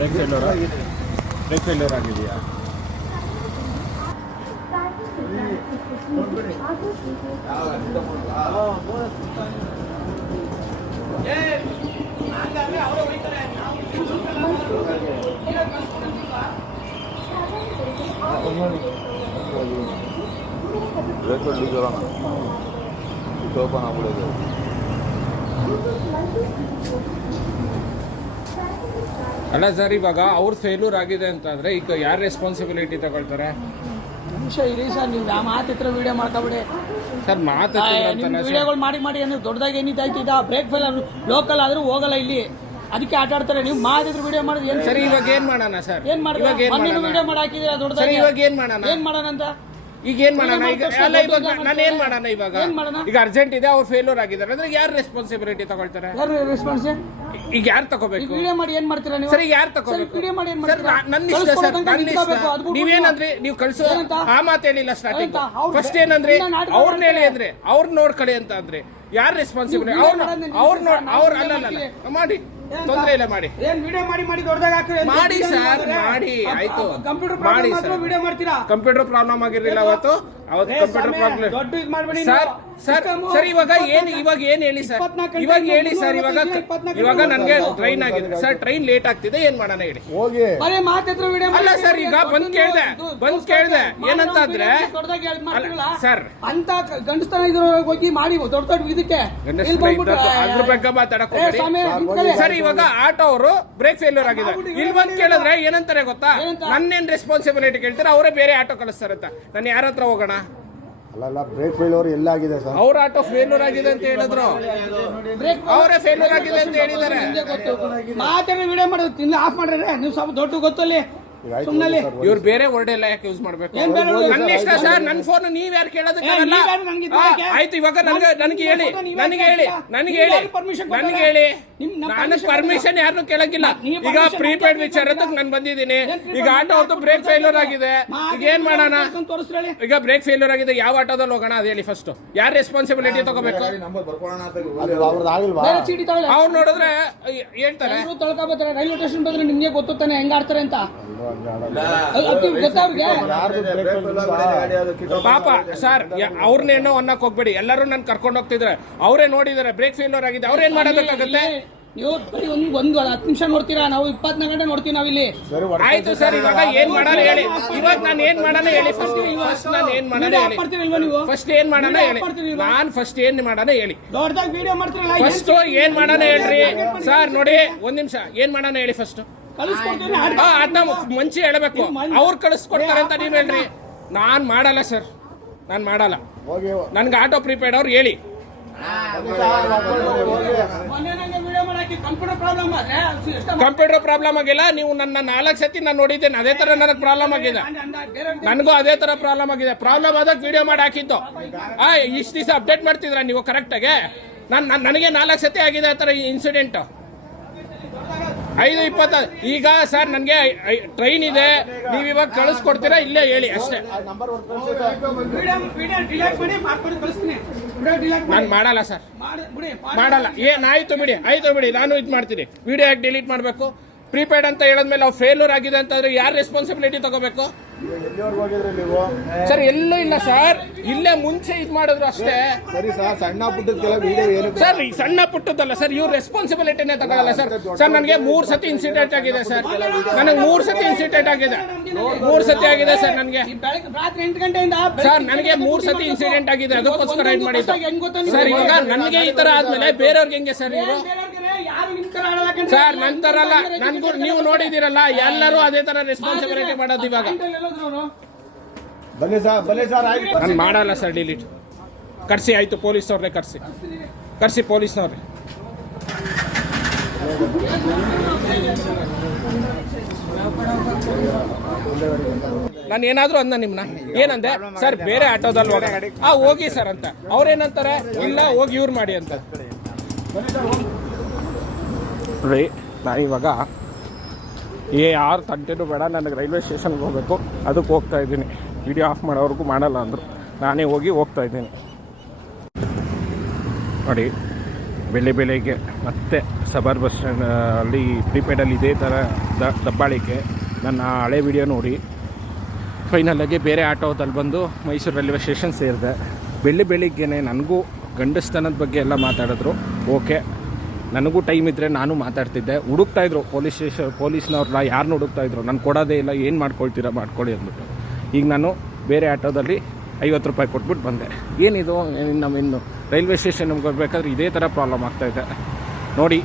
Break failure ಆಗಿದೆಯಾ? Brake leak open ಆಗ್ಬಿಡೋದು. ಅಲ್ಲ ಸರ್, ಇವಾಗ ಅವ್ರು ಫೇಲ್ಯೂರ್ ಆಗಿದೆ ಅಂತಂದ್ರೆ ಈಗ ಯಾರು ರೆಸ್ಪಾನ್ಸಿಬಿಲಿಟಿ ತಗೊಳ್ತಾರೆ? ನಿಮಿಷ ಇರಿ ಸರ್, ನೀವು ಯಾವ ಮಾತಿತ್ರ ವಿಡಿಯೋ ಮಾಡ್ಕೊಬಿಡಿ ಸರ್. ವಿಡಿಯೋಗಳು ಮಾಡಿ ಏನು ದೊಡ್ಡದಾಗಿ ಏನಿದ್ದಾಯ್ತಿದ ಬ್ರೇಕ್ ಫೇಲ್ ಲೋಕಲ್ ಆದ್ರೂ ಹೋಗಲ್ಲ ಇಲ್ಲಿ, ಅದಕ್ಕೆ ಆಟ ಆಡ್ತಾರೆ. ನೀವು ಮಾಡಿದ್ರೆ ವಿಡಿಯೋ ಮಾಡಿದ್ರೆ ಏನು ಸರ್? ಇವಾಗ ಏನ್ ಮಾಡೋಣ ಸರ್? ಏನ್ ಮಾಡಿದ್ರೆ ವಿಡಿಯೋ ಮಾಡಿ ಹಾಕಿದ್ರೆ ದೊಡ್ಡದಾಗಿ ಇವಾಗ ಏನ್ ಮಾಡೋಣ ಅಂತ ಈಗ ಏನ್ ಮಾಡೋಣ? ಅಲ್ಲ ಇವಾಗ ನಾನು ಏನ್ ಮಾಡೋಣ? ಈಗ ಅರ್ಜೆಂಟ್ ಇದೆ, ಅವ್ರು ಫೇಲ್ಯೂರ್ ಆಗಿದ್ದಾರೆ ಅಂದ್ರೆ ಯಾರು ರೆಸ್ಪಾನ್ಸಿಬಿಲಿಟಿ ತಗೊಳ್ತಾರೆ? ರೆಸ್ಪಾನ್ಸ್ ಈಗ ಯಾರು ತಗೋಬೇಕು? ವಿಡಿಯೋ ಮಾಡಿ ಏನ್ ಮಾಡ್ತೀರಾ ನೀವು? ಸರ್, ಈಗ ಯಾರು ತಗೋಬೇಕು? ವಿಡಿಯೋ ಮಾಡಿ ಏನ್ ಸರ್, ನನ್ನ ಇಷ್ಟ ಸರ್, ನನ್ನ ಇಷ್ಟ. ನೀವೇನಂದ್ರೆ ನೀವು ಕಳ್ಸೋ ಆ ಮಾತು ಹೇಳಿಲ್ಲ ಸ್ಟಾರ್ಟಿಂಗ್. ಫಸ್ಟ್ ಏನಂದ್ರೆ ಅವ್ರನ್ನ ಹೇಳಿ ಅಂದ್ರೆ ಅವ್ರನ್ನ ನೋಡ್ಕೊಳ್ಳಿ ಅಂತ ಅಂದ್ರೆ ಯಾರು ರೆಸ್ಪಾನ್ಸಿಬಿಲಿಟಿ? ಅವ್ರ ಅಲ್ಲ ಮಾಡಿ, ತೊಂದರೆ ಇಲ್ಲ, ಮಾಡಿ. ಏನ್ ವಿಡಿಯೋ ಮಾಡಿ ದೊಡ್ಡದಾಗ ಮಾಡಿ ಸರ್, ಮಾಡಿ ಆಯ್ತು. ಕಂಪ್ಯೂಟರ್ ಮಾಡಿ ಮಾತ್ರ ವಿಡಿಯೋ ಮಾಡ್ತೀರಾ? ಕಂಪ್ಯೂಟರ್ ಪ್ರಾಬ್ಲಮ್ ಆಗಿರಲಿಲ್ಲ ಅವತ್ತು ಕಂಪ್ಯೂಟರ್ ಪ್ರಾಬ್ಲಮ್. ದೊಡ್ಡ ಇದು ಮಾಡಬೇಡಿ ಸರ್ ಇವಾಗ ಏನ್ ಹೇಳಿ ಸರ್? ಇವಾಗ ಹೇಳಿ ಸರ್. ಇವಾಗ ನನಗೆ ಟ್ರೈನ್ ಆಗಿದೆ ಸರ್, ಟ್ರೈನ್ ಲೇಟ್ ಆಗ್ತಿದೆ, ಏನ್ ಮಾಡೋಣ ಹೇಳಿ? ಅಲ್ಲ ಸರ್, ಈಗ ಬಂದ್ ಕೇಳ್ದೆ ಏನಂತ ಅಂದ್ರೆ ಸರ್ ಅಂತ ಗಂಡಸ್ತನ ಇದ್ರ ಹೋಗಿ ಮಾಡಿ ದೊಡ್ಡ ಇದಕ್ಕೆ ಅದ್ರ ಬಗ್ಗೆ ಮಾತಾಡಕ್ ಹೋಗ್ಬೇಡಿ ಸರ್. ಇವಾಗ ಆಟೋ ಅವರು ಬ್ರೇಕ್ ಫೇಲ್ಯೂರ್ ಆಗಿದೆ, ಇಲ್ಲಿ ಬಂದ್ ಕೇಳಿದ್ರೆ ಏನಂತಾರೆ ಗೊತ್ತಾ? ನನ್ನೇನ್ ರೆಸ್ಪಾನ್ಸಿಬಿಲಿಟಿ ಕೇಳ್ತಾರೆ, ಅವರೇ ಬೇರೆ ಆಟೋ ಕಳಿಸ್ತಾರೆ ಅಂತ. ನಾನು ಯಾರ ಹತ್ರ ಹೋಗೋಣ? ಅಲ್ಲ ಬ್ರೇಕ್ ಫೇಲ್ಯೂರ್ ಎಲ್ಲ ಆಗಿದೆ ಸರ್. ಅವ್ರ ಆಟೋ ಫೇಲ್ಯೂರ್ ಆಗಿದೆ ಅಂತ ಹೇಳಿದ್ರು, ಅವರೇ ಫೇಲ್ಯೂರ್ ಆಗಿದೆ ಅಂತ ಹೇಳಿದ್ದಾರೆ. ಮಾತಾಡಿ ವಿಡಿಯೋ ಮಾಡೋದು ಆಫ್ ಮಾಡ್ರೆ ನೀವು ಸ್ವಲ್ಪ ದೊಡ್ಡ ಗೊತ್ತಲ್ಲಿ ಇವ್ರು ಬೇರೆ ವರ್ಡ್ ಎಲ್ಲ ಯಾಕೆ ಯೂಸ್ ಮಾಡ್ಬೇಕು? ನನ್ನ ಇಷ್ಟ ಸರ್, ನನ್ನ ಫೋನ್ ನೀವ್ ಯಾರು ಕೇಳೋದಕ್ಕಾಗಲ್ಲ. ಆಯ್ತು, ಇವಾಗ ನನಗೆ ಹೇಳಿ ನಾನು ಪರ್ಮಿಷನ್ ಯಾರನ್ನು ಕೇಳಂಗಿಲ್ಲ. ಈಗ ಪ್ರೀಪೇಡ್ ವಿಚಾರದಕ್ಕೆ ನಾನು ಬಂದಿದ್ದೀನಿ. ಈಗ ಆಟೋ ಅವ್ರದ್ದು ಬ್ರೇಕ್ ಫೇಲ್ಯೂರ್ ಆಗಿದೆ, ಈಗ ಏನ್ ಮಾಡೋಣ? ಈಗ ಬ್ರೇಕ್ ಫೇಲ್ಯೂರ್ ಆಗಿದೆ, ಯಾವ ಆಟೋದಲ್ಲಿ ಹೋಗೋಣ ಅದು ಹೇಳಿ ಫಸ್ಟ್. ಯಾರು ರೆಸ್ಪಾನ್ಸಿಬಿಲಿಟಿ ತಗೋಬೇಕು? ಅವ್ರು ನೋಡಿದ್ರೆ ಹೇಳ್ತಾರೆ ರೈಲ್ವೆ ಸ್ಟೇಷನ್ ಬಂದ್ರೆ ನಿಮ್ಗೆ ಗೊತ್ತಾನೆ ಹೆಂಗ ಆಡ್ತಾರೆ ಅಂತ. ಪಾಪ ಸರ್, ಅವ್ರನ್ನೇನೋ ಅನ್ನಕ್ ಹೋಗ್ಬೇಡಿ. ಎಲ್ಲರೂ ನನ್ ಕರ್ಕೊಂಡು ಹೋಗ್ತಿದ್ರೆ ಅವರೇ ನೋಡಿದಾರೆ ಬ್ರೇಕ್ ಫೇಲ್ಯೂರ್ ಆಗಿದೆ, ಅವ್ರೇನ್ ಮಾಡೋದಕ್ಕಾಗತ್ತೆ? ನೀವು ಬರೀ ಒಂದು 10 ನಿಮಿಷ ನೋಡ್ತೀರಾ, ನಾವು 24 ಗಂಟೆ ನೋಡ್ತೀವಿ ನಾವಿಲ್ಲಿ. ಆಯ್ತು ಸರ್, ಇವಾಗ ಏನ್ ಮಾಡೋಣ ಹೇಳಿ? ಇವಾಗ ನಾನು ಏನ್ ಮಾಡೋಣ ಹೇಳಿ? ಫಸ್ಟ್ ನಾನು ಏನ್ ಮಾಡೋಣ ಹೇಳಿ? ಫಸ್ಟ್ ಏನ್ ಮಾಡೋಣ ಹೇಳಿ? ನಾನು ಫಸ್ಟ್ ಏನ್ ಮಾಡೋಣ ಹೇಳಿ? ದೊಡ್ಡದಾಗಿ ವಿಡಿಯೋ ಮಾಡ್ತೀರಲ್ಲ, ಫಸ್ಟ್ ಏನ್ ಮಾಡೋಣ ಹೇಳ್ರಿ ಸರ್? ನೋಡಿ ಒಂದ್ ನಿಮಿಷ, ಏನ್ ಮಾಡೋಣ ಹೇಳಿ ಫಸ್ಟ್? ಅದನ್ನ ಮುಂಚೆ ಹೇಳ್ಬೇಕು. ಅವ್ರು ಕಳಿಸ್ಕೊಡ್ತಾರೆ ಅಂತ ನೀವ್ ಹೇಳ್ರಿ. ನಾನ್ ಮಾಡಲ್ಲ ಸರ್, ನಾನ್ ಮಾಡಲ್ಲ. ನನ್ಗೆ ಆಟೋ ಪ್ರೀಪೇಡ್ ಅವ್ರು ಹೇಳಿ. ಕಂಪ್ಯೂಟರ್ ಪ್ರಾಬ್ಲಮ್ ಆಗಿಲ್ಲ. ನೀವು ನನ್ನ 4 ಸತಿ ನಾನು ನೋಡಿದ್ದೇನೆ, ಅದೇ ತರ ನನಗೆ ಪ್ರಾಬ್ಲಮ್ ಆಗಿದೆ. ನನಗೂ ಅದೇ ತರ ಪ್ರಾಬ್ಲಮ್ ಆಗಿದೆ. ಪ್ರಾಬ್ಲಮ್ ಆದಾಗ ವಿಡಿಯೋ ಮಾಡಿ ಹಾಕಿತ್ತು. ಇಷ್ಟು ದಿವಸ ಅಪ್ಡೇಟ್ ಮಾಡ್ತಿದ್ರ ನೀವು ಕರೆಕ್ಟಾಗೆ? ನನಗೆ 4 ಸತಿ ಆಗಿದೆ ಆ ಥರ ಇನ್ಸಿಡೆಂಟ್. 5:20 ಈಗ ಸರ್ ನನಗೆ ಟ್ರೈನ್ ಇದೆ, ನೀವು ಇವಾಗ ಕಳಿಸ್ಕೊಡ್ತೀರಾ? ಇಲ್ಲೇ ಹೇಳಿ ಅಷ್ಟೇ. ನಾನು ಮಾಡಲ್ಲ ಸರ್, ಮಾಡಲ್ಲ. ಆಯ್ತು ಬಿಡಿ, ನಾನು ಇದು ಮಾಡ್ತೀನಿ. ವಿಡಿಯೋ ಯಾಕೆ ಡಿಲೀಟ್ ಮಾಡಬೇಕು? ಪ್ರೀಪೇಡ್ ಅಂತ ಹೇಳಿದ್ಮೇಲೆ ಅವ್ರು ಫೇಲ್ಯೂರ್ ಆಗಿದೆ ಅಂತಂದ್ರೆ ಯಾರು ರೆಸ್ಪಾನ್ಸಿಬಿಲಿಟಿ ತಗೋಬೇಕು ಸರ್? ಎಲ್ಲೂ ಇಲ್ಲ ಸರ್, ಇಲ್ಲೇ ಮುಂಚೆ ಇದು ಮಾಡಿದ್ರು ಅಷ್ಟೇ. ಸರಿ ಸರ್, ಸಣ್ಣ ಪುಟ್ಟದೆಲ್ಲ ವಿಡಿಯೋ ಏನು ಸರ್? ಸಣ್ಣ ಪುಟ್ಟದಲ್ಲ ಸರ್, ಇವ್ರು ರೆಸ್ಪಾನ್ಸಿಬಿಲಿಟಿನೇ ತಗೊಳ್ಳಲ್ಲ ಸರ್. ಸರ್ ನನಗೆ 3 ಸತಿ ಇನ್ಸಿಡೆಂಟ್ ಆಗಿದೆ ಸರ್, ನನಗೆ 3 ಸತಿ ಇನ್ಸಿಡೆಂಟ್ ಆಗಿದೆ. 3 ಸತಿ ಆಗಿದೆ ಸರ್ ನನಗೆ. ರಾತ್ರಿ 8 ಗಂಟೆಯಿಂದ ಸರ್ ನನಗೆ 3 ಸತಿ ಇನ್ಸಿಡೆಂಟ್ ಆಗಿದೆ, ಅದಕ್ಕೋಸ್ಕರ ಇದು ಮಾಡಿದ್ದು ಸರ್. ಇವಾಗ ನನಗೆ ಈ ತರ ಆದ್ಮೇಲೆ ಬೇರೆಯವ್ರಿಗೆ ಹೆಂಗೆ ಸರ್? ಇವರು ಸರ್ ನಂತರ ಅಲ್ಲ, ನನ್ಗೂ ನೀವು ನೋಡಿದಿರಲ್ಲ, ಎಲ್ಲರೂ ಅದೇ ತರ ರೆಸ್ಪಾನ್ಸಿಬಿಲಿಟಿ ಮಾಡೋದು ಇವಾಗ. ನಾನು ಮಾಡಲ್ಲ ಸರ್ ಡಿಲೀಟ್. ಕರ್ಸಿ ಆಯ್ತು, ಪೊಲೀಸ್ನವ್ರನ್ನೇ ಕರ್ಸಿ ಪೊಲೀಸ್ನವ್ರೆ. ನಾನು ಏನಾದ್ರು ಅಂದ ನಿಮ್ನ ಏನಂದೆ ಸರ್? ಬೇರೆ ಆಟೋದಲ್ಲಿ ಹೋಗಿ ಸರ್ ಅಂತ. ಅವ್ರೇನಂತಾರೆ, ಇಲ್ಲ ಹೋಗಿ ಇವ್ರು ಮಾಡಿ ಅಂತ. ರೀ ನಾನಿವಾಗ ಯಾರು ತಂಟೆನೂ ಬೇಡ, ನನಗೆ ರೈಲ್ವೆ ಸ್ಟೇಷನ್ಗೆ ಹೋಗಬೇಕು, ಅದಕ್ಕೆ ಹೋಗ್ತಾ ಇದ್ದೀನಿ. ವಿಡಿಯೋ ಆಫ್ ಮಾಡೋವ್ರಿಗೂ ಮಾಡಲ್ಲ ಅಂದರು, ನಾನೇ ಹೋಗ್ತಾ ಇದ್ದೀನಿ. ನೋಡಿ ಬೆಳಿಗ್ಗೆ ಮತ್ತೆ ಸಬರ್ ಬಸ್ ಸ್ಟ್ಯಾಂಡ್ ಅಲ್ಲಿ ಪ್ರಿಪೇಡಲ್ಲಿ ಇದೇ ಥರ ದಬ್ಬಾಳಿಕೆ. ನನ್ನ ಹಳೆ ವಿಡಿಯೋ ನೋಡಿ ಫೈನಲಾಗಿ ಬೇರೆ ಆಟೋದಲ್ಲಿ ಬಂದು ಮೈಸೂರು ರೈಲ್ವೆ ಸ್ಟೇಷನ್ ಸೇರಿದೆ. ಬೆಳಿಗ್ಗೆನೆ ನನಗೂ ಗಂಡಸ್ತನದ ಬಗ್ಗೆ ಎಲ್ಲ ಮಾತಾಡಿದ್ರು. ಓಕೆ, ನನಗೂ ಟೈಮ್ ಇದ್ದರೆ ನಾನು ಮಾತಾಡ್ತಿದ್ದೆ. ಹುಡುಕ್ತಾಯಿದ್ರು ಪೊಲೀಸ್ನವ್ರನ್ನ ಯಾರನ್ನ ಹುಡುಕ್ತಾಯಿದ್ರು. ನಾನು ಕೊಡೋದೇ ಇಲ್ಲ, ಏನು ಮಾಡ್ಕೊಳ್ತೀರಾ ಮಾಡ್ಕೊಳ್ಳಿ ಅಂದ್ಬಿಟ್ಟು. ಈಗ ನಾನು ಬೇರೆ ಆಟೋದಲ್ಲಿ 50 ರೂಪಾಯಿ ಕೊಟ್ಬಿಟ್ಟು ಬಂದೆ. ಏನಿದು ಇನ್ನು ರೈಲ್ವೆ ಸ್ಟೇಷನ್ಗೆ ಬರಬೇಕಾದ್ರೆ ಇದೇ ಥರ ಪ್ರಾಬ್ಲಮ್ ಆಗ್ತಾಯಿದೆ ನೋಡಿ.